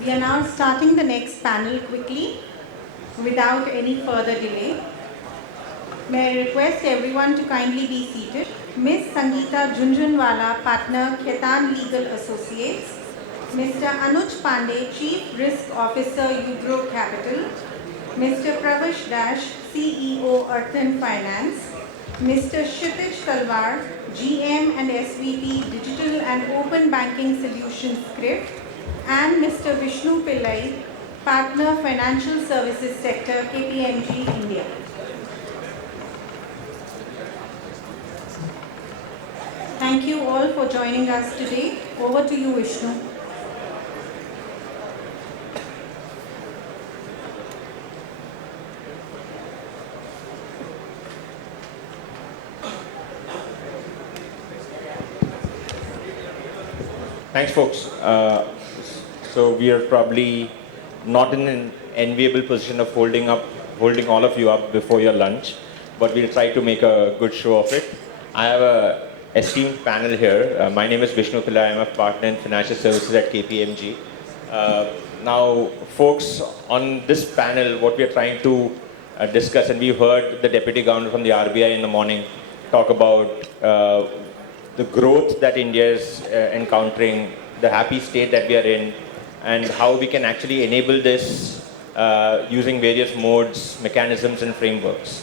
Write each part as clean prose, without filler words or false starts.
We are now starting the next panel quickly, without any further delay. May I request everyone to kindly be seated. Ms. Sangeeta Junjunwala, Partner, Khaitan Legal Associates. Mr. Anuj Pandey, Chief Risk Officer, Ugro Capital. Mr. Pravesh Dash, CEO, Earthen Finance. Mr. Kshitij Talwar, GM and SVP, Digital and Open Banking Solutions, Script. And Mr. Vishnu Pillai, Partner, Financial Services Sector, KPMG, India. Thank you all for joining us today. Over to you, Vishnu. Thanks, folks. So we are probably not in an enviable position of holding all of you up before your lunch, but we'll try to make a good show of it. I have a esteemed panel here. My name is Vishnu Pillai. I'm a partner in financial services at KPMG. Now, folks, on this panel, what we are trying to discuss, and we heard the Deputy Governor from the RBI in the morning talk about the growth that India is encountering, the happy state that we are in, and how we can actually enable this using various modes, mechanisms, and frameworks.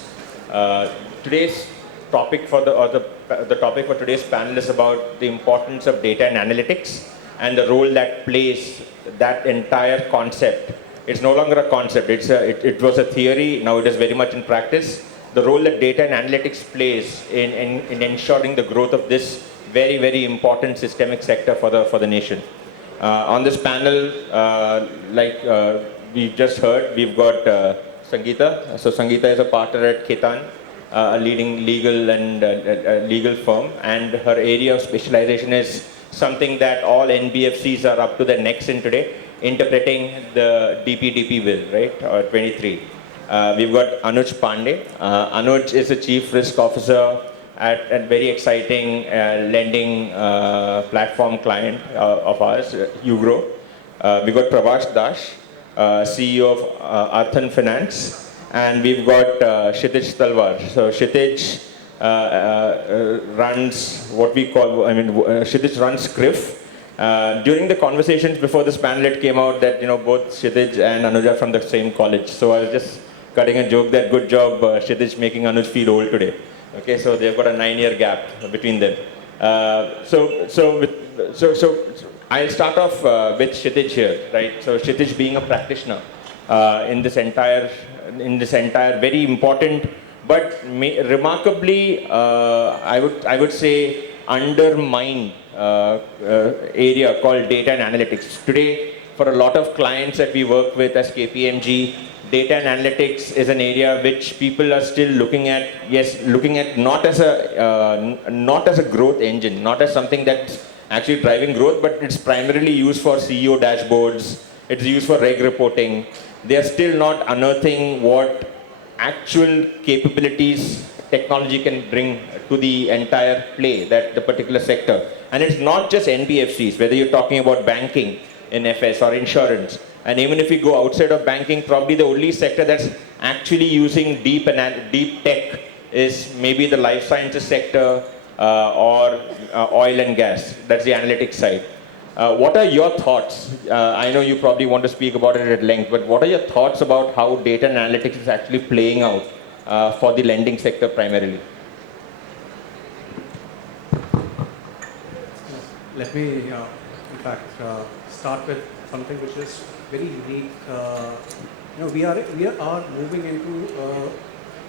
Today's topic for the topic for today's panel is about the importance of data and analytics and the role that plays that entire concept. It's no longer a concept. It was a theory. Now it is very much in practice. The role that data and analytics plays in ensuring the growth of this very, very important systemic sector for the nation. On this panel, we've just heard, we've got Sangeeta. So Sangeeta is a partner at Khaitan, a leading legal firm, and her area of specialization is something that all NBFCs are up to their necks in today, interpreting the DPDP bill, right, 23. We've got Anuj Pandey. Anuj is a Chief Risk Officer at a very exciting lending platform client of ours, Ugro. We've got Pravesh Dash, CEO of Earthen Finance. And we've got Kshitij Talwar. So Kshitij runs what we call, Kshitij runs CRIF. During the conversations before this panel, it came out that, both Kshitij and Anuj are from the same college. So I was just cutting a joke that good job, Kshitij, making Anuj feel old today. Okay, so they've got a 9-year gap between them. So I'll start off with Kshitij here, right? So Kshitij being a practitioner in this entire very important but remarkably, I would say, undermined area called data and analytics. Today, for a lot of clients that we work with as KPMG, data and analytics is an area which people are still looking at not as a growth engine, not as something that's actually driving growth, but it's primarily used for CEO dashboards, it's used for reg reporting. They are still not unearthing what actual capabilities technology can bring to the entire play, that the particular sector. And it's not just NBFCs, whether you're talking about banking in FS or insurance. And even if you go outside of banking, probably the only sector that's actually using deep tech is maybe the life sciences sector or oil and gas. That's the analytics side. What are your thoughts? I know you probably want to speak about it at length, but what are your thoughts about how data and analytics is actually playing out for the lending sector primarily? Let me, in fact, start with something which is very unique. We are moving into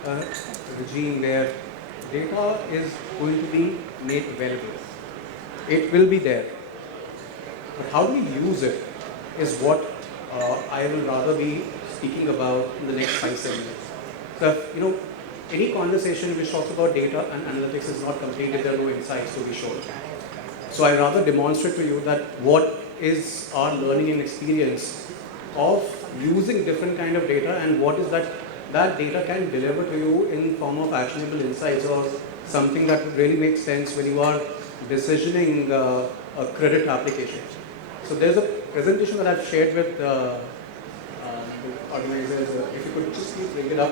a regime where data is going to be made available. It will be there. But how do we use it is what I will rather be speaking about in the next 5-7 minutes. So, any conversation which talks about data and analytics is not complete if there are no insights to be shown. So I rather demonstrate to you that what is our learning and experience of using different kind of data and what is that data can deliver to you in form of actionable insights or something that would really make sense when you are decisioning a credit application. So there's a presentation that I've shared with the organizers, if you could just please bring it up.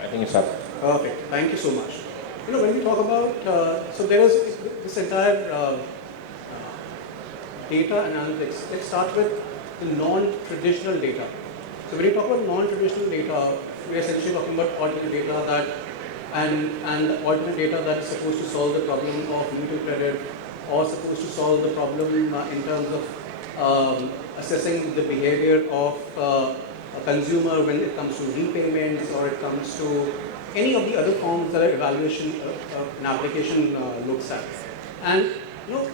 I think it's up. Perfect. Thank you so much. When we talk about, so there is this entire data analytics. Let's start with the non-traditional data. So when you talk about non-traditional data, we are essentially talking about alternate data that and alternate data that is supposed to solve the problem of limited credit, or supposed to solve the problem in terms of assessing the behavior of a consumer when it comes to repayments, or it comes to any of the other forms that an application looks at. And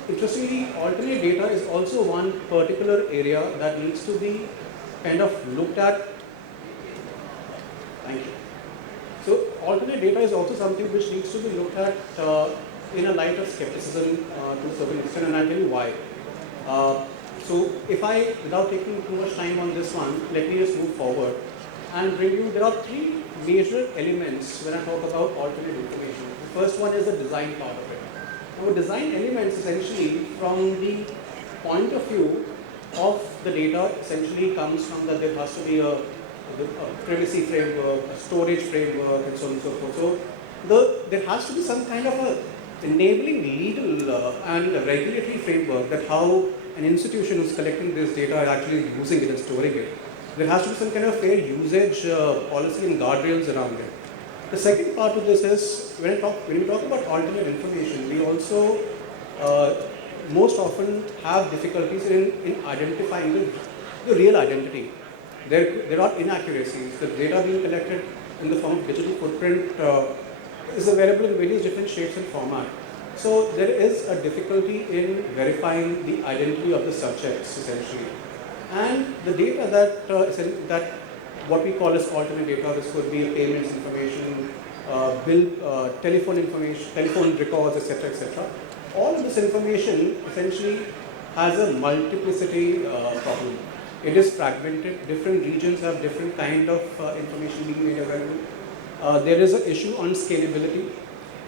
interestingly, alternate data is also one particular area that needs to be kind of looked at. Thank you. So alternate data is also something which needs to be looked at in a light of skepticism to a certain extent, and I'll tell you why. So if I, without taking too much time on this one, let me just move forward and bring you, there are three major elements when I talk about alternate information. The first one is the design part of it. Now, design elements essentially, from the point of view of the data, essentially comes from that there has to be a privacy framework, a storage framework, and so on and so forth. So there has to be some kind of a enabling legal and regulatory framework that how an institution who's collecting this data is actually using it and storing it. There has to be some kind of fair usage policy and guardrails around it. The second part of this is, when we talk about alternate information, we also most often have difficulties in identifying the real identity. There are inaccuracies. The data being collected in the form of digital footprint is available in various different shapes and formats. So there is a difficulty in verifying the identity of the subjects essentially. And the data that what we call as alternate data, this could be payments information, telephone information, telephone records, etc., etc. All of this information essentially has a multiplicity problem. It is fragmented. Different regions have different kind of information being made available. There is an issue on scalability,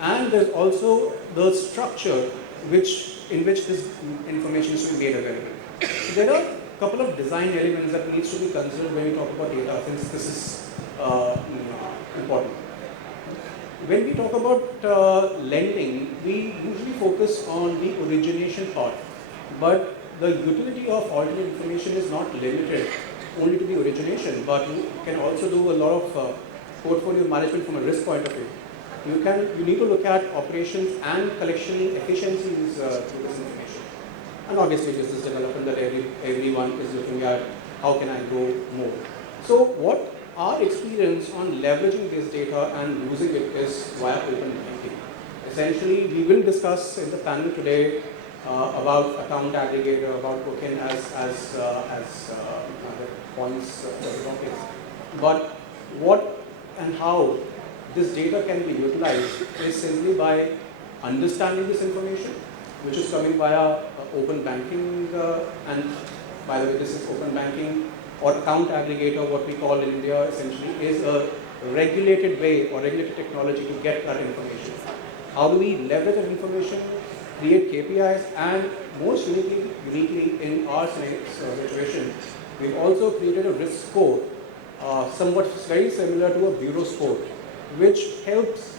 and there's also the structure in which this information is to be made available. So there are a couple of design elements that needs to be considered when we talk about data, since this is important. When we talk about lending, we usually focus on the origination part, but the utility of alternate information is not limited only to the origination, but you can also do a lot of portfolio management from a risk point of view. You need to look at operations and collection efficiencies through this information. And obviously this is development that everyone is looking at, how can I go more. So what our experience on leveraging this data and using it is via open banking. Essentially, we will discuss in the panel today about account aggregator, about token as points topics. But what and how this data can be utilized is simply by understanding this information, which is coming via open banking, and by the way, this is open banking or account aggregator, what we call in India essentially, is a regulated way or regulated technology to get that information. How do we leverage that information, create KPIs, and most uniquely in our situation, we've also created a risk score, somewhat very similar to a bureau score, which helps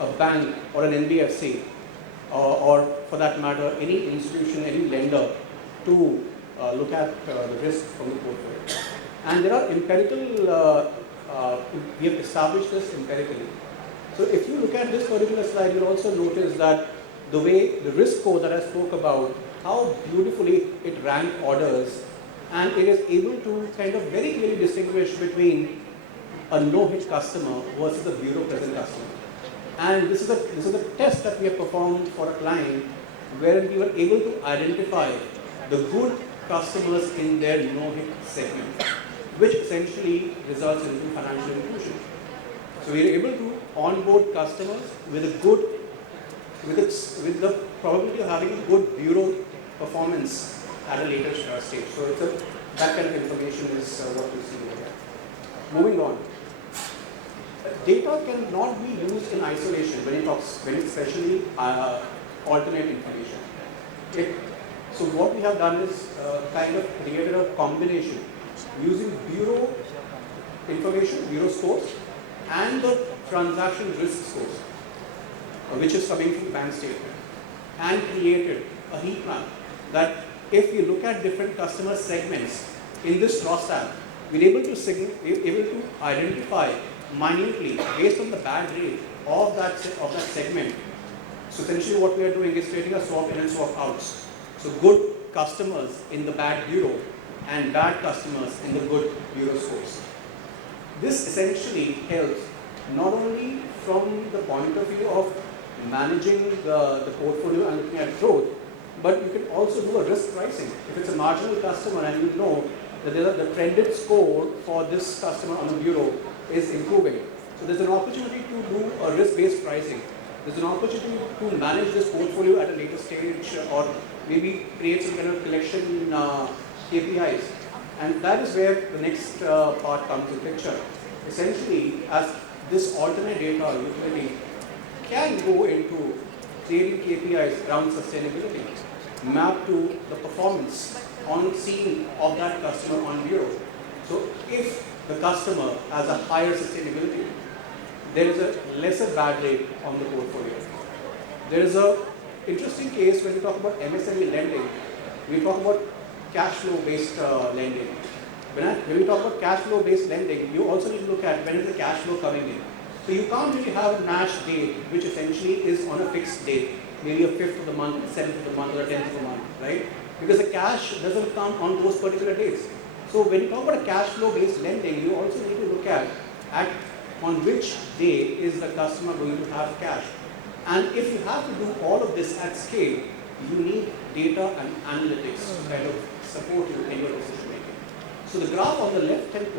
a bank or an NBFC, or for that matter, any institution, any lender, to look at the risk from the portfolio. And there are empirical, we have established this empirically. So if you look at this particular slide, you'll also notice that the way the risk score that I spoke about, how beautifully it ranked orders, and it is able to kind of very clearly distinguish between a no-hit customer versus a bureau present customer. And this is a test that we have performed for a client, where we were able to identify the good customers in their no-hit segment, which essentially results in financial inclusion. So we are able to onboard customers with the probability of having a good bureau performance at a later stage. So that kind of information is what we see here. Moving on. Data cannot be used in isolation when it's especially alternate information. So what we have done is kind of created a combination using bureau information, bureau scores, and the transaction risk scores, which is coming from bank statement, and created a heat map that if we look at different customer segments in this crosstab, we're able to identify minutely based on the bad rate of that segment. So essentially what we are doing is creating a swap in and swap outs. So good customers in the bad bureau and bad customers in the good bureau scores. This essentially helps not only from the point of view of managing the portfolio and looking at growth, but you can also do a risk pricing. If it's a marginal customer and you know that the trended score for this customer on the bureau is improving, so there's an opportunity to do a risk-based pricing. There's an opportunity to manage this portfolio at a later stage or maybe create some kind of collection KPIs. And that is where the next part comes in picture. Essentially, as this alternate data utility can go into creating KPIs around sustainability, map to the performance on scene of that customer on bureau. So if the customer has a higher sustainability, there is a lesser bad rate on the portfolio. There is a interesting case when we talk about MSME lending. We talk about cash flow based lending. When we talk about cash flow based lending, you also need to look at when is the cash flow coming in. So you can't really have a NASH date, which essentially is on a fixed date, maybe a 5th of the month, 7th of the month, or a 10th of the month, right? Because the cash doesn't come on those particular dates. So when you talk about a cash flow based lending, you also need to look at on which day is the customer going to have cash. And if you have to do all of this at scale, you need data and analytics to kind of support you in your decision making. So the graph on the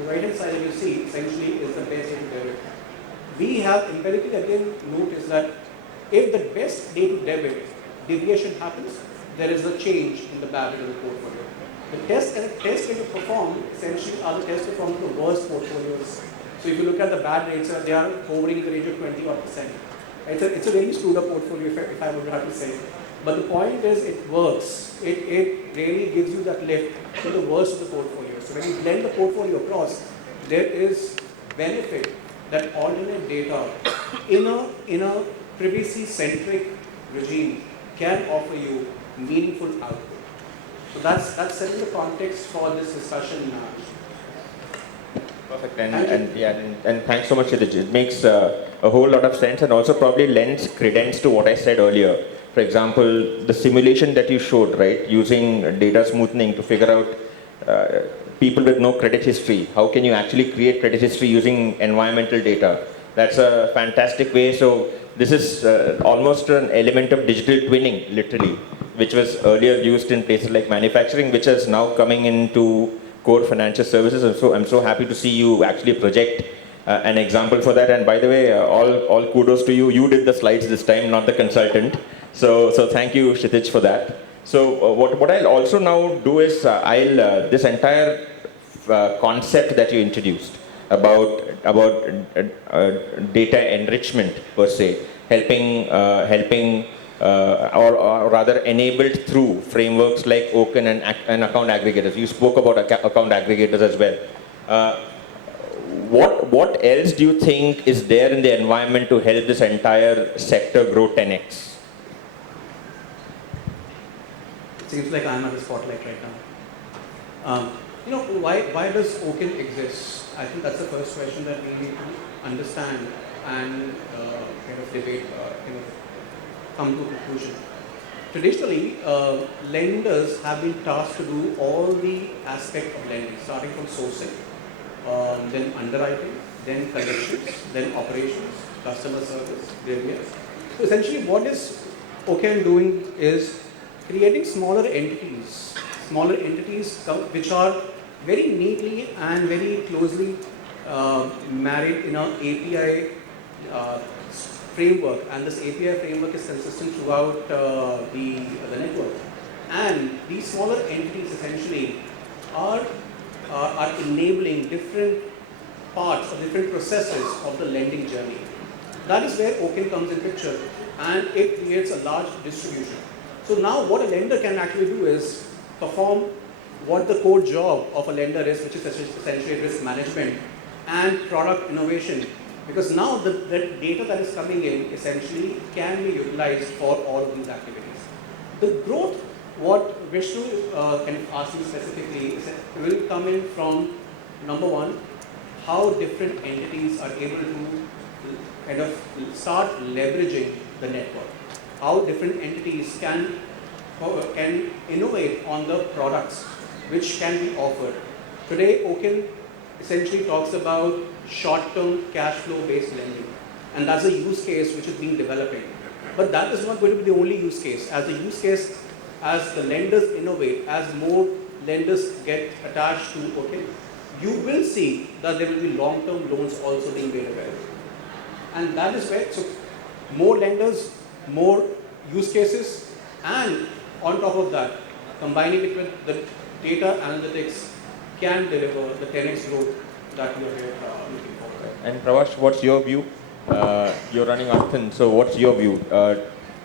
right hand side that you see essentially is the best day to debit. We have empirically again noticed that if the best day to debit deviation happens, there is a change in the bad rate of the portfolio. The tests that you perform essentially are the tests performed for the worst portfolios. So if you look at the bad rates, they are hovering in the range of 20%. It's a really screwed up portfolio if I would have to say. But the point is it works. It really gives you that lift to the worst of the portfolio. So when you blend the portfolio across, there is benefit that alternate data in a privacy-centric regime can offer you meaningful output. So that's setting the context for this discussion. Perfect, and thanks so much, Kshitij. It makes a whole lot of sense and also probably lends credence to what I said earlier. For example, the simulation that you showed, right, using data smoothing to figure out people with no credit history. How can you actually create credit history using environmental data? That's a fantastic way. So this is almost an element of digital twinning, literally, which was earlier used in places like manufacturing, which is now coming into core financial services. And so I'm so happy to see you actually project an example for that. And by the way, all kudos to you. You did the slides this time, not the consultant. So thank you, Kshitij, for that. So what I'll also now do is this entire concept that you introduced about data enrichment per se, helping or rather enabled through frameworks like Open and account aggregators. You spoke about account aggregators as well. What else do you think is there in the environment to help this entire sector grow 10x? It seems like I'm at the spotlight right now. Why does Open exist? I think that's the first question that we need to understand and kind of debate, come to a conclusion. Traditionally, lenders have been tasked to do all the aspects of lending, starting from sourcing, then underwriting, then collections, then operations, customer service, various. So essentially what is Open doing is creating smaller entities which are very neatly and very closely married in an API framework, and this API framework is consistent throughout the network. And these smaller entities essentially are enabling different parts or different processes of the lending journey. That is where Oaken comes in picture, and it creates a large distribution. So now what a lender can actually do is perform what the core job of a lender is, which is essentially risk management and product innovation. Because now the data that is coming in essentially can be utilized for all of these activities. The growth, what Vishnu can ask you specifically, is will come in from, number one, how different entities are able to kind of start leveraging the network. How different entities can innovate on the products which can be offered. Today, Oaken essentially talks about short-term cash flow based lending, and that's a use case which is being developing. But that is not going to be the only use case. As the use case, as the lenders innovate, as more lenders get attached to Oaken, you will see that there will be long-term loans also being made available. And that is where, so more lenders, more use cases, and on top of that, combining it with the data analytics can deliver the 10x growth that we are looking for. And Pravash, what's your view? You're running Arthan, so what's your view?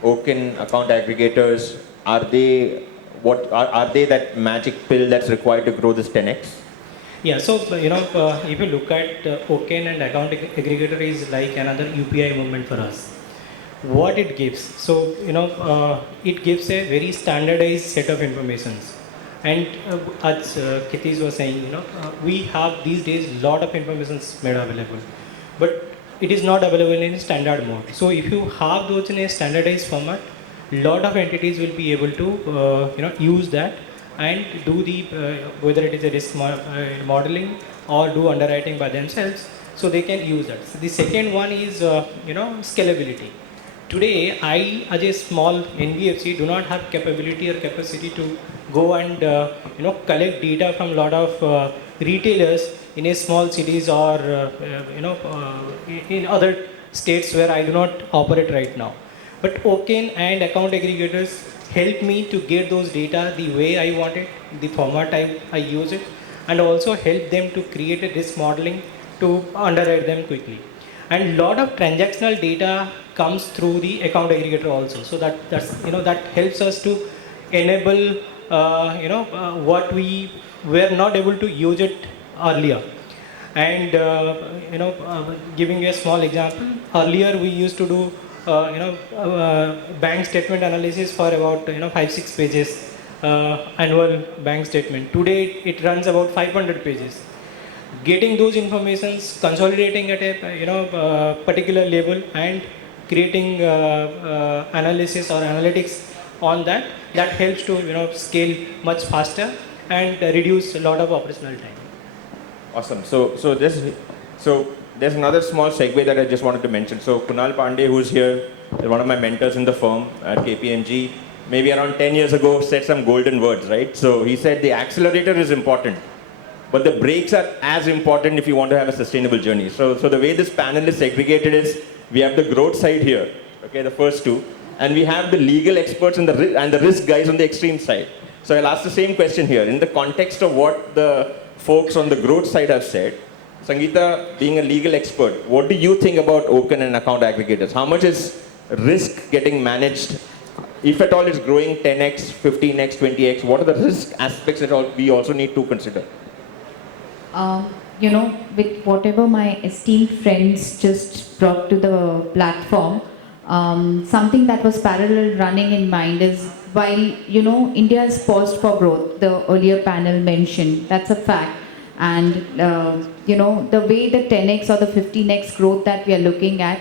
Oaken account aggregators, are they that magic pill that's required to grow this 10x? Yeah, so if you look at Oaken and account aggregator is like another UPI movement for us. What it gives, so it gives a very standardized set of informations. And as Kitish was saying, we have these days lot of information made available, but it is not available in standard mode. So if you have those in a standardized format, lot of entities will be able to use that and do the whether it is a risk modeling or do underwriting by themselves, so they can use that. So the second one is scalability. Today, I as a small NBFC do not have capability or capacity to go and collect data from a lot of retailers in a small cities or in other states where I do not operate right now. But Oaken and account aggregators help me to get those data the way I want it, the format I use it, and also help them to create a risk modeling to underwrite them quickly. And lot of transactional data comes through the account aggregator also. So that helps us to enable what we were not able to use it earlier. And giving you a small example, earlier we used to do bank statement analysis for about 5-6 pages annual bank statement. Today it runs about 500 pages. Getting those informations, consolidating at a particular level and creating analysis or analytics on that helps to scale much faster and reduce a lot of operational time. Awesome. So there's another small segue that I just wanted to mention. So Kunal Pandey, who's here, one of my mentors in the firm at KPMG, maybe around 10 years ago said some golden words, right? So he said the accelerator is important, but the brakes are as important if you want to have a sustainable journey. So the way this panel is segregated is, we have the growth side here, okay, the first two, and we have the legal experts and the risk guys on the extreme side. So I'll ask the same question here. In the context of what the folks on the growth side have said, Sangeeta, being a legal expert, what do you think about Oaken and account aggregators? How much is risk getting managed? If at all it's growing 10x, 15x, 20x, what are the risk aspects that we also need to consider? With whatever my esteemed friends just brought to the platform, something that was parallel running in mind is, while India is poised for growth, the earlier panel mentioned, that's a fact. And the way the 10x or the 15x growth that we are looking at,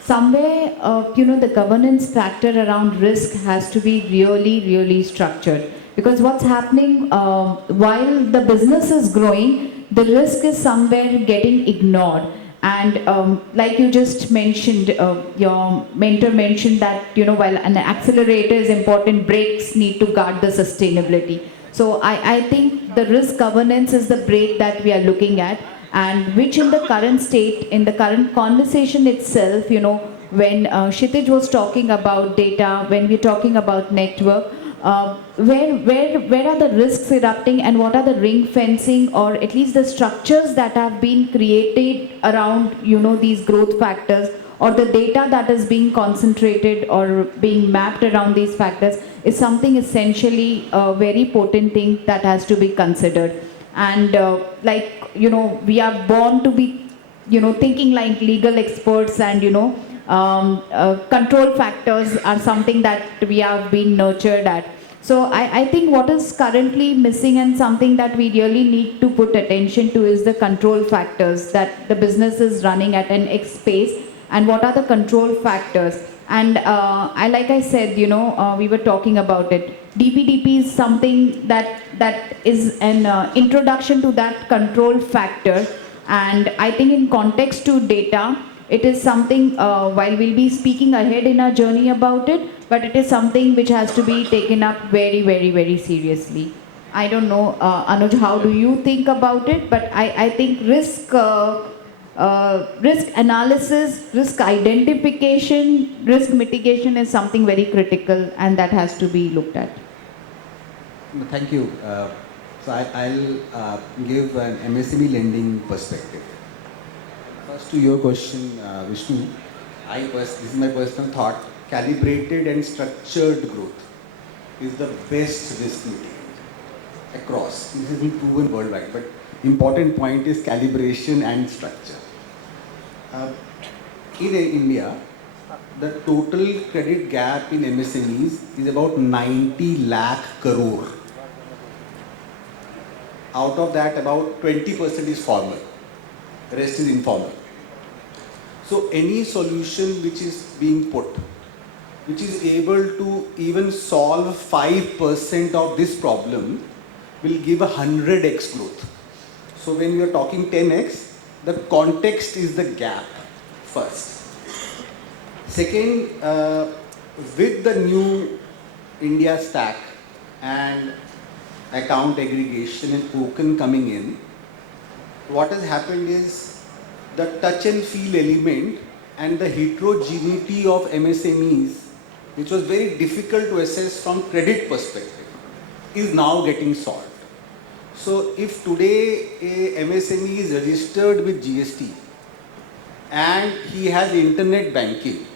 somewhere the governance factor around risk has to be really structured. Because what's happening, while the business is growing, the risk is somewhere getting ignored. And like you just mentioned, your mentor mentioned that while an accelerator is important, brakes need to guard the sustainability. So I think the risk governance is the brake that we are looking at, and which in the current state, in the current conversation itself, when Kshitij was talking about data, when we're talking about network, where are the risks erupting, and what are the ring fencing, or at least the structures that have been created around, these growth factors, or the data that is being concentrated or being mapped around these factors, is something essentially a very potent thing that has to be considered. And we are born to be, thinking like legal experts, and control factors are something that we have been nurtured at. So I think what is currently missing, and something that we really need to put attention to, is the control factors, that the business is running at an X pace, and what are the control factors. And like I said, we were talking about it. DPDP is something that is an introduction to that control factor. And I think in context to data, it is something, while we'll be speaking ahead in our journey about it, but it is something which has to be taken up very, very, very seriously. I don't know, Anuj, how do you think about it? But I think risk analysis, risk identification, risk mitigation is something very critical, and that has to be looked at. Thank you. So I'll give an MSME lending perspective. First, to your question, Vishnu, this is my personal thought. Calibrated and structured growth is the best risk mitigant across. This has been proven worldwide, but important point is calibration and structure. In India, the total credit gap in MSMEs is about 90 lakh crore. Out of that, about 20% is formal, the rest is informal. So any solution which is being put, which is able to even solve 5% of this problem, will give a 100x growth. So when we are talking 10x, the context is the gap first. Second, with the new India stack and account aggregation and token coming in, what has happened is the touch and feel element and the heterogeneity of MSMEs, which was very difficult to assess from credit perspective, is now getting solved. So if today a MSME is registered with GST and he has internet banking,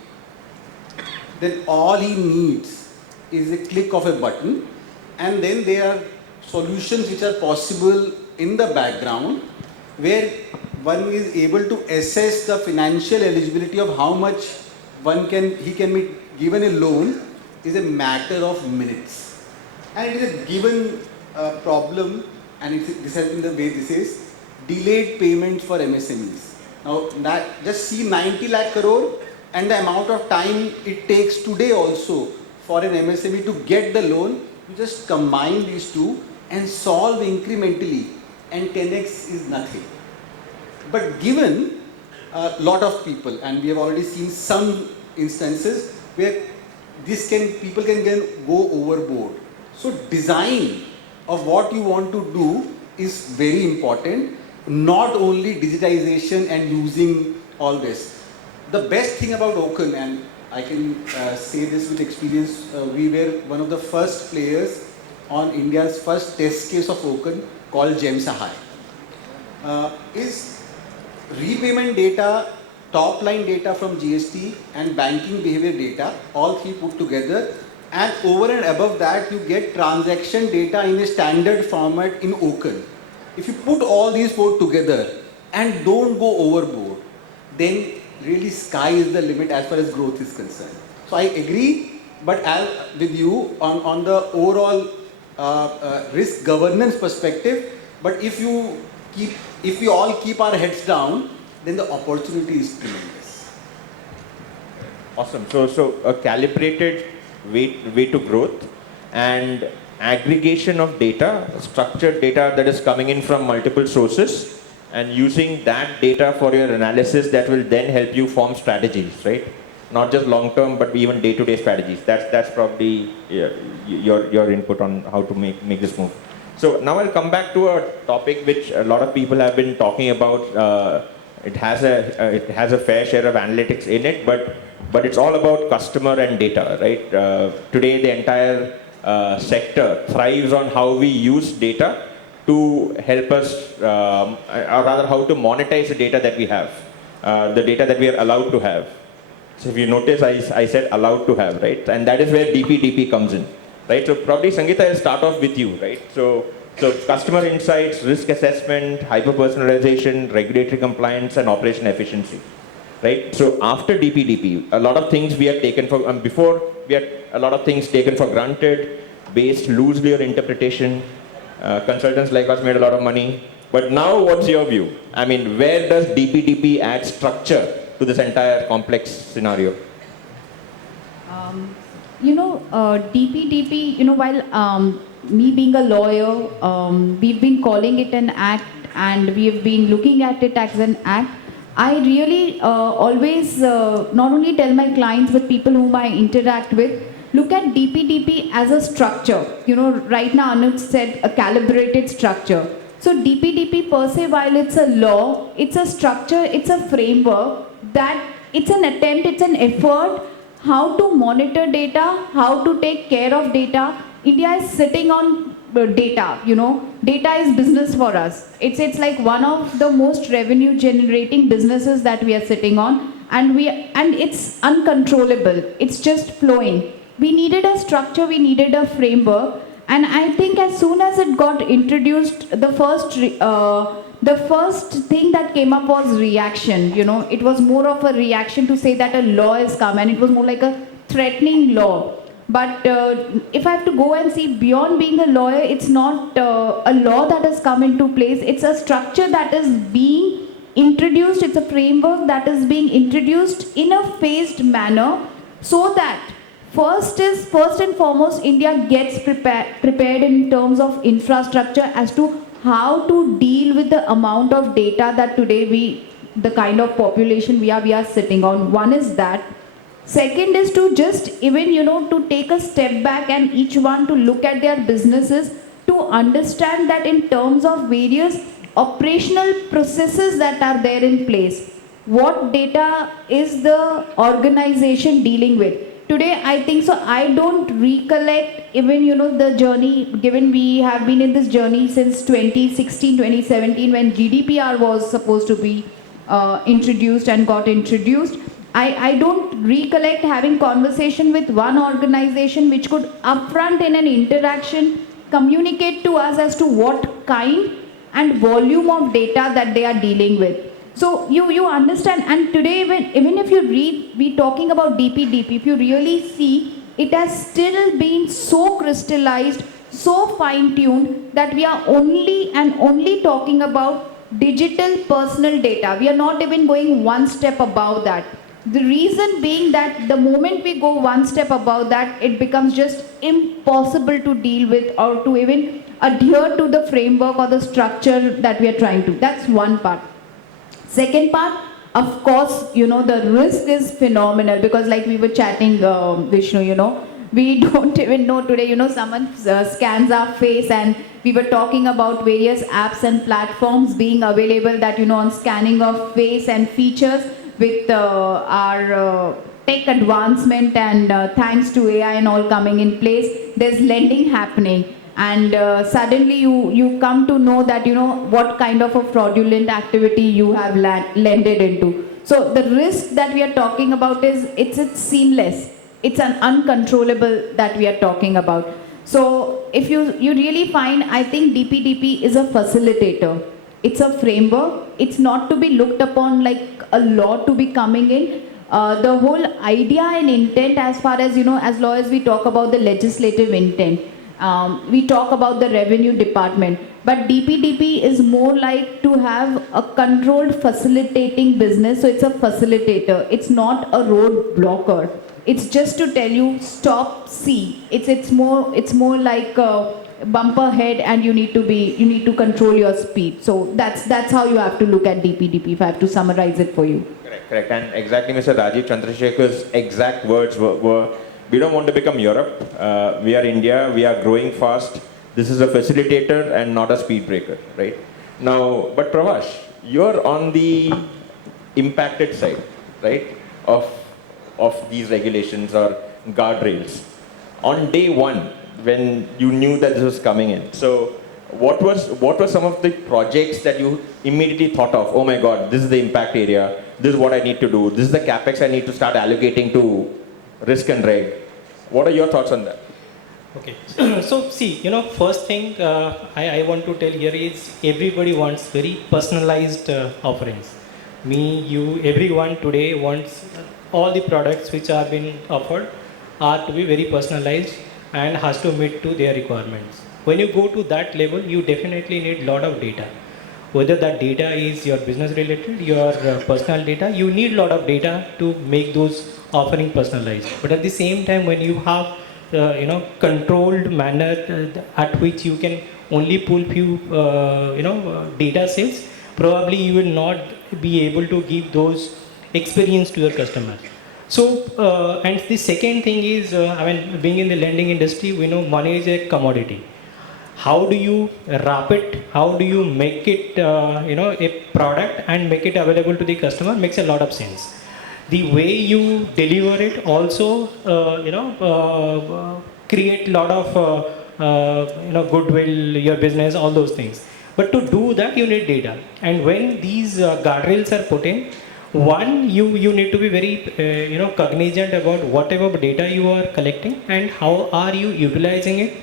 then all he needs is a click of a button, and then there are solutions which are possible in the background where one is able to assess the financial eligibility of how much he can be given a loan is a matter of minutes. And it is a given problem, and this has been the way this is, delayed payments for MSMEs. Now just see 90 lakh crore and the amount of time it takes today also for an MSME to get the loan. You just combine these two and solve incrementally, and 10x is nothing. But given a lot of people, and we have already seen some instances where people can go overboard. So design of what you want to do is very important, not only digitization and using all this. The best thing about Oaken, and I can say this with experience, we were one of the first players on India's first test case of Oaken called Gem Sahai. Is repayment data, top line data from GST and banking behavior data, all three put together, and over and above that you get transaction data in a standard format in Oaken. If you put all these four together and don't go overboard, then really sky is the limit as far as growth is concerned. So I agree, but with you on the overall risk governance perspective, but if we all keep our heads down, then the opportunity is tremendous. Awesome. So a calibrated way to growth and aggregation of data, structured data that is coming in from multiple sources, and using that data for your analysis that will then help you form strategies, right? Not just long-term, but even day-to-day strategies. That's probably your input on how to make this move. So now I'll come back to a topic which a lot of people have been talking about. It has a fair share of analytics in it, but it's all about customer and data, right? Today the entire sector thrives on how we use data to help us, or rather how to monetize the data that we have, the data that we are allowed to have. So if you notice, I said allowed to have, right? And that is where DPDP comes in, right? So probably Sangeeta, I'll start off with you, right? So customer insights, risk assessment, hyper-personalization, regulatory compliance, and operation efficiency, right? So after DPDP, a lot of things we had taken for, before we had a lot of things taken for granted, based loosely on interpretation. Consultants like us made a lot of money. But now what's your view? I mean, where does DPDP add structure to this entire complex scenario? DPDP, while me being a lawyer, we've been calling it an act and we've been looking at it as an act. I really always not only tell my clients but people whom I interact with, look at DPDP as a structure. Right now Anuj said a calibrated structure. So DPDP per se, while it's a law, it's a structure, it's a framework that it's an attempt, it's an effort how to monitor data, how to take care of data. India is sitting on data, data is business for us. It's like one of the most revenue generating businesses that we are sitting on, and it's uncontrollable. It's just flowing. We needed a structure, we needed a framework, and I think as soon as it got introduced, the first thing that came up was reaction. It was more of a reaction to say that a law has come, and it was more like a threatening law. But if I have to go and see beyond being a lawyer, it's not a law that has come into place. It's a structure that is being introduced. It's a framework that is being introduced in a phased manner, so that first and foremost, India gets prepared in terms of infrastructure as to how to deal with the amount of data that today the kind of population we are sitting on. One is that. Second is to just even, to take a step back and each one to look at their businesses, to understand that in terms of various operational processes that are there in place, what data is the organization dealing with. Today, I think so, I don't recollect even, the journey, given we have been in this journey since 2016, 2017, when GDPR was supposed to be introduced and got introduced. I don't recollect having conversation with one organization which could upfront in an interaction communicate to us as to what kind and volume of data that they are dealing with. So you understand, and today even if you read, we talking about DPDP, if you really see, it has still been so crystallized, so fine-tuned that we are only talking about digital personal data. We are not even going one step above that. The reason being that the moment we go one step above that, it becomes just impossible to deal with or to even adhere to the framework or the structure that we are trying to. That's one part. Second part, of course, the risk is phenomenal, because like we were chatting, Vishnu, we don't even know today, someone scans our face, and we were talking about various apps and platforms being available that, on scanning of face and features with our tech advancement and thanks to AI and all coming in place, there's lending happening. And suddenly you come to know that, what kind of a fraudulent activity you have lended into. So the risk that we are talking about is, it's seamless. It's an uncontrollable that we are talking about. So if you really find, I think DPDP is a facilitator. It's a framework. It's not to be looked upon like a law to be coming in. The whole idea and intent, as far as, as lawyers we talk about the legislative intent. We talk about the revenue department, but DPDP is more like to have a controlled facilitating business. So it's a facilitator. It's not a road blocker. It's just to tell you stop, see. It's more like a bumper head, and you need to control your speed. So that's how you have to look at DPDP, if I have to summarize it for you. Correct. And exactly Mr. Rajiv Chandrasekhar's exact words were we don't want to become Europe. We are India. We are growing fast. This is a facilitator and not a speed breaker, right? Now, but Pravash, you're on the impacted side, right, of these regulations or guardrails. On day one, when you knew that this was coming in. So what were some of the projects that you immediately thought of? Oh my God, this is the impact area. This is what I need to do. This is the capex I need to start allocating to risk and reg. What are your thoughts on that? Okay, so see, first thing I want to tell here is everybody wants very personalized offerings. Me, you, everyone today wants all the products which are being offered are to be very personalized and has to meet to their requirements. When you go to that level, you definitely need lot of data. Whether that data is your business related, your personal data, you need lot of data to make those offering personalized. But at the same time, when you have controlled manner at which you can only pull few data sets, probably you will not be able to give those experience to your customers. So and the second thing is being in the lending industry, we know money is a commodity. How do you wrap it, how do you make it a product and make it available to the customer makes a lot of sense. The way you deliver it also create lot of goodwill, your business, all those things. But to do that you need data, and when these guardrails are put in, one, you need to be very cognizant about whatever data you are collecting and how are you utilizing it.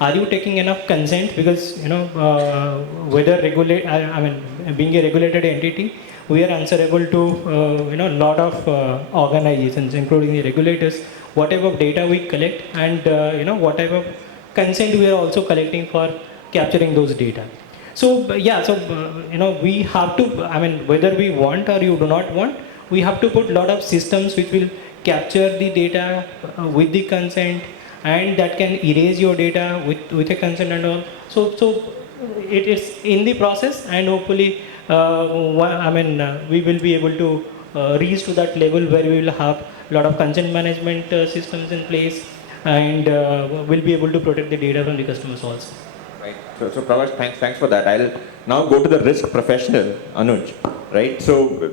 Are you taking enough consent? Because whether being a regulated entity, we are answerable to lot of organizations, including the regulators. Whatever data we collect and whatever consent we are also collecting for capturing those data. So we have to. Whether we want or you do not want, we have to put lot of systems which will capture the data with the consent, and that can erase your data with a consent and all. So it is in the process, and hopefully we will be able to reach to that level where we will have a lot of consent management systems in place, and we'll be able to protect the data from the customers also. Right. So Pravash, thanks for that. I'll now go to the risk professional, Anuj. Right. So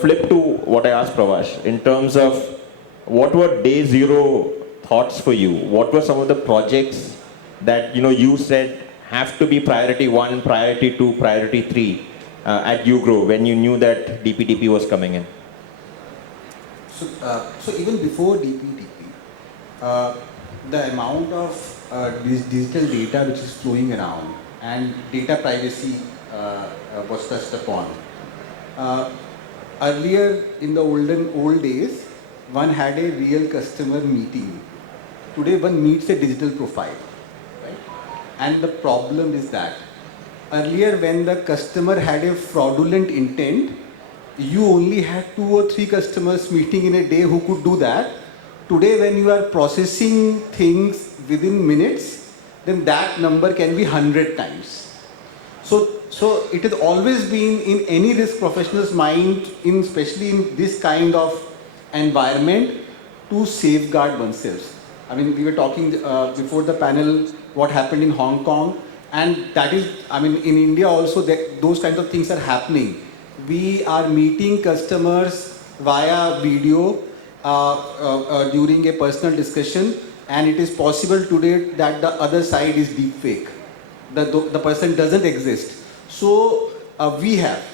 flip to what I asked Pravash in terms of what were day zero thoughts for you. What were some of the projects that you said have to be priority 1, priority 2, priority 3 at YouGrow when you knew that DPDP was coming in? So even before DPDP, the amount of digital data which is flowing around and data privacy was touched upon. Earlier in the old days, one had a real customer meeting. Today one meets a digital profile, right? And the problem is that earlier when the customer had a fraudulent intent, you only had 2 or 3 customers meeting in a day who could do that. Today when you are processing things within minutes, then that number can be 100 times. So it has always been in any risk professional's mind, especially in this kind of environment, to safeguard oneself. We were talking before the panel what happened in Hong Kong, and that is, in India also those kinds of things are happening. We are meeting customers via video during a personal discussion, and it is possible today that the other side is deep fake. The person doesn't exist. So we have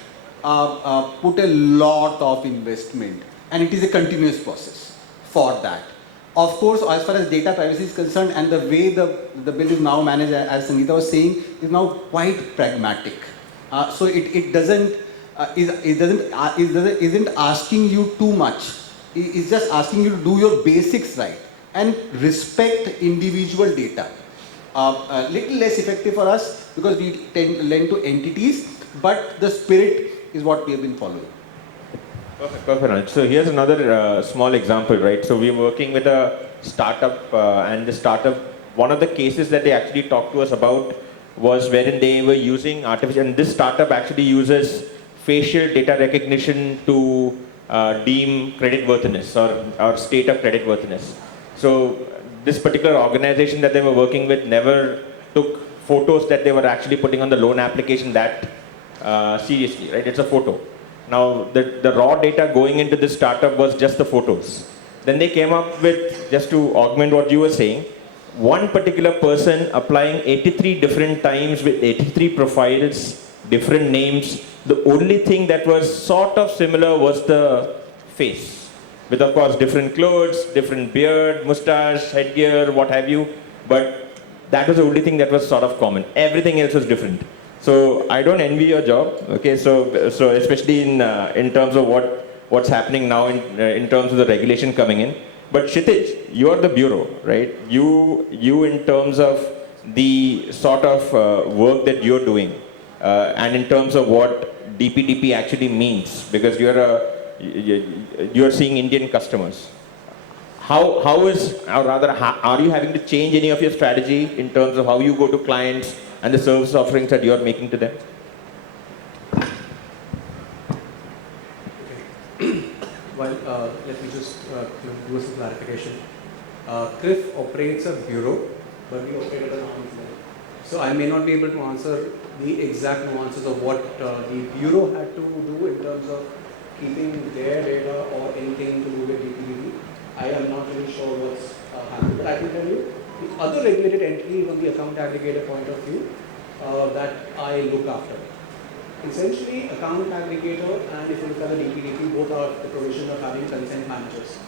put a lot of investment, and it is a continuous process for that. Of course, as far as data privacy is concerned, and the way the bill is now managed, as Sangeeta was saying, is now quite pragmatic. So it isn't asking you too much. It's just asking you to do your basics right and respect individual data. Little less effective for us because we tend to lend to entities, but the spirit is what we have been following. Perfect. So here's another small example, right? So we're working with a startup, and the startup, one of the cases that they actually talked to us about was wherein they were using artificial, and this startup actually uses facial data recognition to deem creditworthiness or state of creditworthiness. So this particular organization that they were working with never took photos that they were actually putting on the loan application that seriously, right? It's a photo. Now, the raw data going into this startup was just the photos. Then they came up with, just to augment what you were saying, one particular person applying 83 different times with 83 profiles, different names. The only thing that was sort of similar was the face. With of course different clothes, different beard, mustache, headgear, what have you. But that was the only thing that was sort of common. Everything else was different. So I don't envy your job. Okay, so especially in terms of what's happening now in terms of the regulation coming in. But Kshitij, you are the bureau, right? You in terms of the sort of work that you're doing, and in terms of what DPDP actually means, because you're seeing Indian customers. How is, or rather, are you having to change any of your strategy in terms of how you go to clients and the service offerings that you're making to them? Well, let me just do some clarification. CRIF operates a bureau, but we operate at an arm's length. So I may not be able to answer the exact nuances of what the bureau had to do in terms of keeping their data or anything to do with DPDP. I am not really sure what's happening, but I can tell you the other regulated entity from the account aggregator point of view that I look after. Essentially, account aggregator and if you look at the DPDP, both are the provision of having consent managers.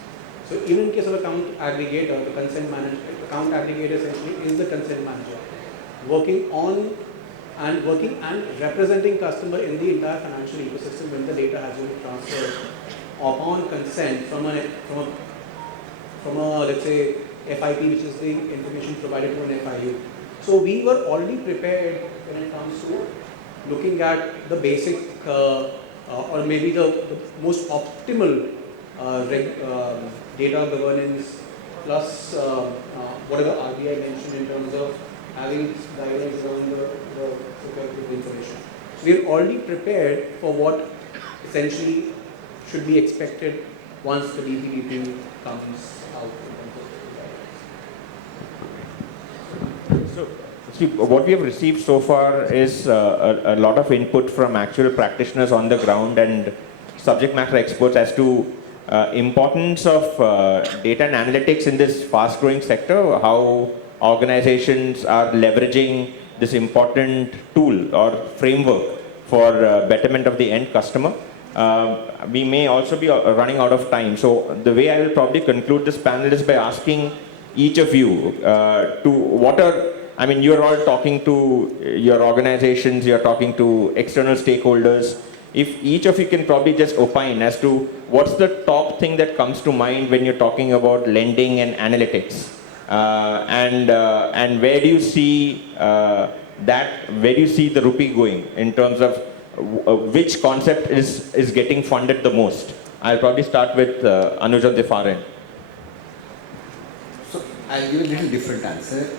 So even in case of account aggregator, the account aggregator essentially is the consent manager, working and representing customer in the entire financial ecosystem when the data has been transferred upon consent from a let's say FIP, which is the information provided to an FIU. So we were already prepared when it comes to looking at the basic or maybe the most optimal data governance plus whatever RBI mentioned in terms of having guidelines around the security of the information. So we are already prepared for what essentially should be expected once the DPDP comes out. So, see, what we have received so far is a lot of input from actual practitioners on the ground and subject matter experts as to importance of data and analytics in this fast-growing sector, how organizations are leveraging this important tool or framework for betterment of the end customer. We may also be running out of time. So the way I will probably conclude this panel is by asking each of you you're all talking to your organizations, you're talking to external stakeholders. If each of you can probably just opine as to what's the top thing that comes to mind when you're talking about lending and analytics, and where do you see where do you see the rupee going in terms of which concept is getting funded the most? I'll probably start with Anuj on the far end. So I'll give a little different answer.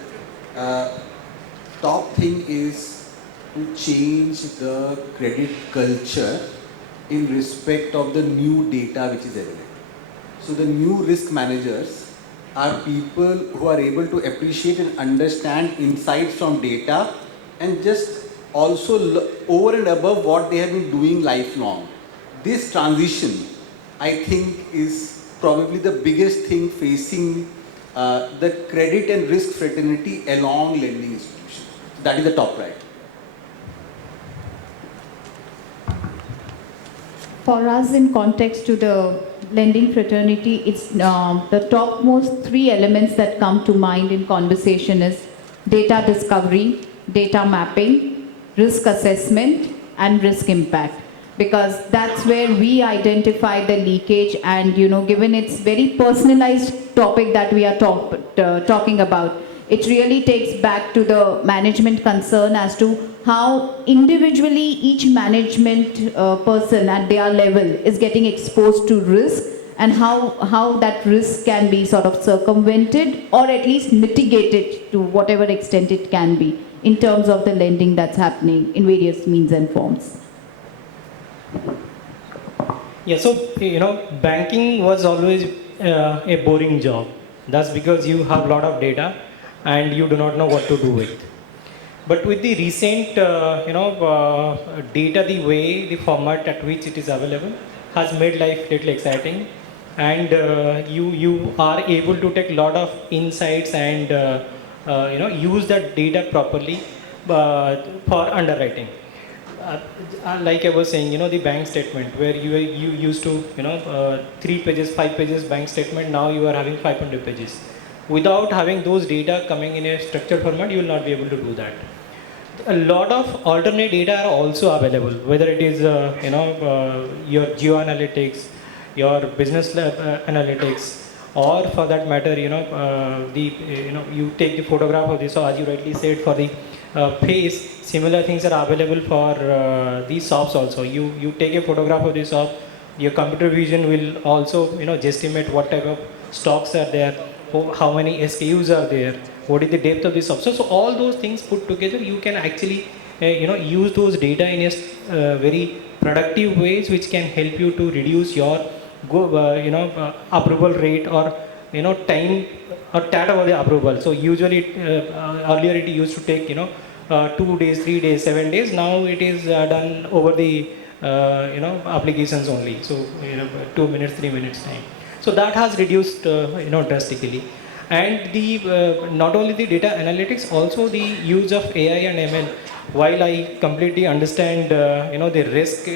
Top thing is to change the credit culture in respect of the new data which is available. So the new risk managers are people who are able to appreciate and understand insights from data and just also over and above what they have been doing lifelong. This transition, I think, is probably the biggest thing facing the credit and risk fraternity along lending institutions. That is the top right. For us, in context to the lending fraternity, it's the topmost three elements that come to mind in conversation is data discovery, data mapping, risk assessment, and risk impact. Because that's where we identify the leakage, and given it's very personalized topic that we are talking about, it really takes back to the management concern as to how individually each management person at their level is getting exposed to risk, and how that risk can be sort of circumvented or at least mitigated to whatever extent it can be in terms of the lending that's happening in various means and forms. Yeah, so banking was always a boring job. That's because you have a lot of data and you do not know what to do with. But with the recent data, the way, the format at which it is available has made life little exciting, and you are able to take a lot of insights and use that data properly for underwriting. Like I was saying, the bank statement where you used to, 3 pages, 5 pages bank statement, now you are having 500 pages. Without having those data coming in a structured format, you will not be able to do that. A lot of alternate data are also available, whether it is, your geo analytics, your business analytics, or for that matter, you take the photograph of this, or as you rightly said, for the face. Similar things are available for these shops also. You take a photograph of the shop, your computer vision will also estimate what type of stocks are there, how many SKUs are there, what is the depth of the shop. So all those things put together, you can actually use those data in a very productive ways, which can help you to reduce your approval rate, or time or tad over the approval. So usually earlier it used to take 2 days, 3 days, 7 days. Now it is done over the applications only. So 2 minutes, 3 minutes time. So that has reduced drastically. And the not only the data analytics, also the use of AI and ML. While I completely understand the risk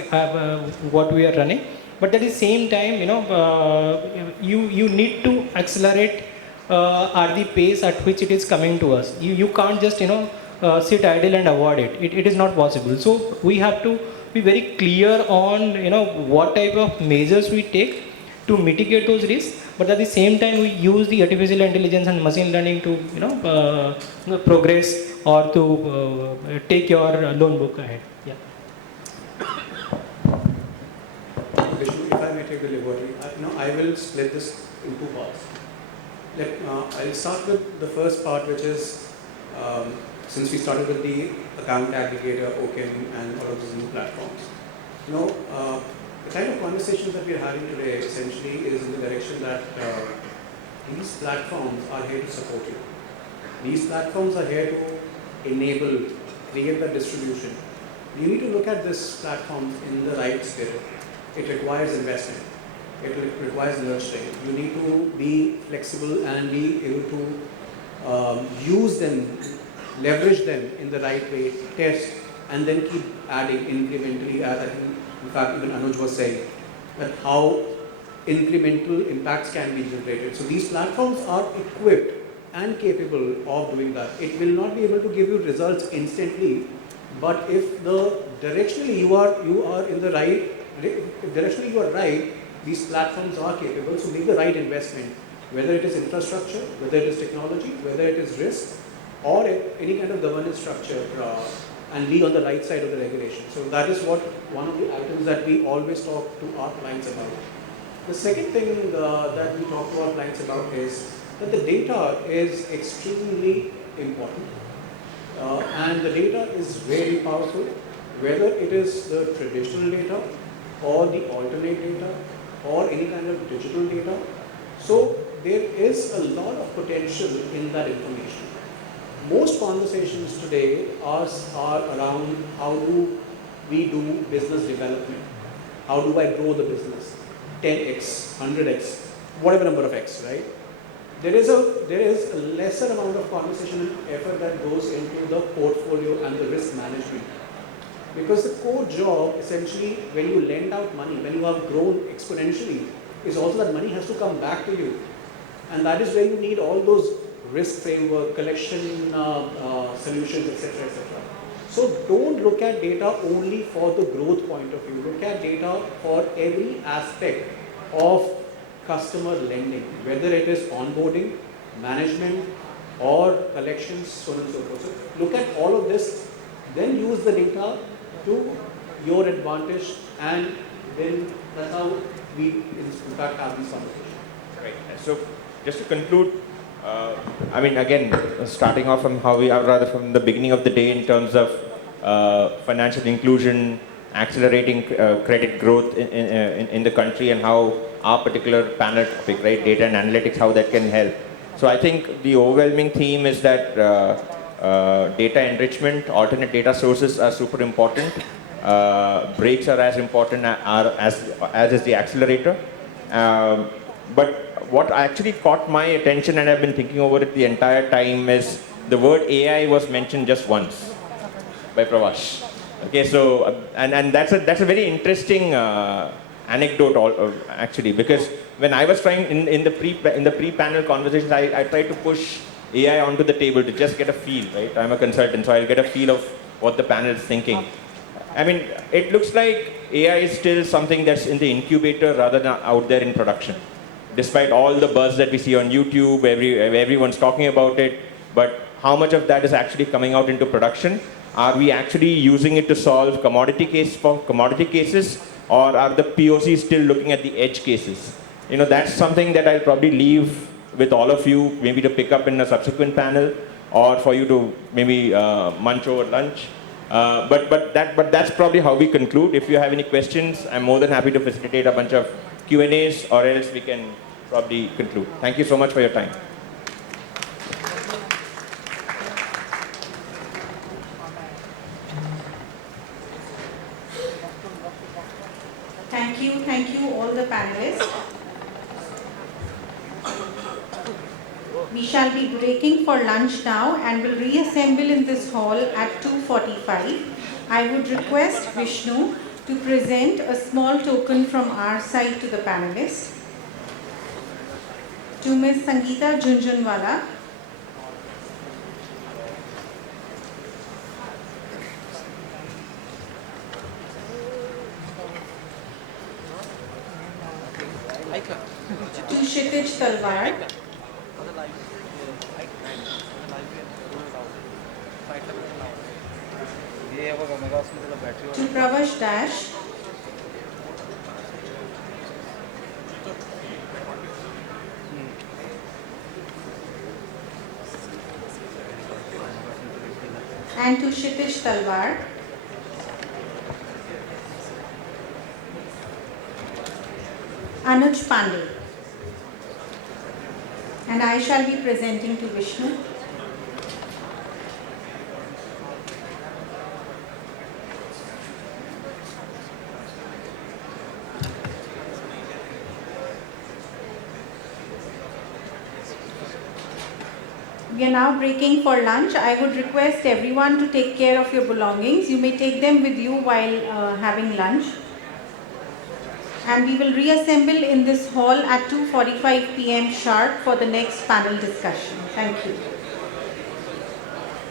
what we are running, but at the same time you need to accelerate at the pace at which it is coming to us. You can't just sit idle and avoid it. It is not possible. So we have to be very clear on what type of measures we take to mitigate those risks, but at the same time we use the artificial intelligence and machine learning to progress, or to take your loan book ahead. Yeah. Vishnu, if I may take the liberty, I will split this in 2 parts. I'll start with the first part, which is, since we started with the account aggregator, Oken, and all of these new platforms. The kind of conversations that we're having today essentially is in the direction that these platforms are here to support you. These platforms are here to enable, create the distribution. You need to look at these platforms in the right spirit. It requires investment. It requires nurturing. You need to be flexible and be able to use them, leverage them in the right way, test, and then keep adding incrementally, as I think, in fact, even Anuj was saying, that how incremental impacts can be generated. So these platforms are equipped and capable of doing that. It will not be able to give you results instantly, but if directionally you are in the right, if directionally you are right, these platforms are capable. So make the right investment, whether it is infrastructure, whether it is technology, whether it is risk, or any kind of governance structure, and be on the right side of the regulation. So that is one of the items that we always talk to our clients about. The second thing that we talk to our clients about is that the data is extremely important, and the data is very powerful, whether it is the traditional data or the alternate data or any kind of digital data. So there is a lot of potential in that information. Most conversations today are around how do we do business development? How do I grow the business? 10x, 100x, whatever number of x, right? There is a lesser amount of conversation and effort that goes into the portfolio and the risk management. Because the core job, essentially, when you lend out money, when you have grown exponentially, is also that money has to come back to you. And that is where you need all those risk framework, collection solutions, etc., etc. So don't look at data only for the growth point of view. Look at data for every aspect of customer lending, whether it is onboarding, management, or collections, so on and so forth. So look at all of this, then use the data to your advantage, and then that's how we in fact have these conversations. Right. So just to conclude, I mean, again, starting off from how we are, rather from the beginning of the day in terms of financial inclusion, accelerating credit growth in the country, and how our particular panel topic, right, data and analytics, how that can help. So I think the overwhelming theme is that data enrichment, alternate data sources are super important. Brakes are as important as is the accelerator. But what actually caught my attention, and I've been thinking over it the entire time, is the word AI was mentioned just once by Pravash. Okay, so and that's a very interesting anecdote actually, because when I was trying in the pre-panel conversations, I tried to push AI onto the table to just get a feel, right? I'm a consultant, so I'll get a feel of what the panel is thinking. I mean, it looks like AI is still something that's in the incubator rather than out there in production. Despite all the buzz that we see on YouTube, everyone's talking about it, but how much of that is actually coming out into production? Are we actually using it to solve commodity cases, or are the POCs still looking at the edge cases? You know, that's something that I'll probably leave with all of you, maybe to pick up in a subsequent panel, or for you to maybe munch over lunch. But that's probably how we conclude. If you have any questions, I'm more than happy to facilitate a bunch of Q&As, or else we can probably conclude. Thank you so much for your time. Thank you all the panelists. We shall be breaking for lunch now and will reassemble in this hall at 2:45. I would request Vishnu to present a small token from our side to the panelists. To Ms. Sangeeta Junjunwala, to Kshitij Talwar, to Pravash Dash, and to Kshitij Talwar. Anuj Pandey. And I shall be presenting to Vishnu. We are now breaking for lunch. I would request everyone to take care of your belongings. You may take them with you while having lunch. And we will reassemble in this hall at 2:45 p.m. sharp for the next panel discussion. Thank you.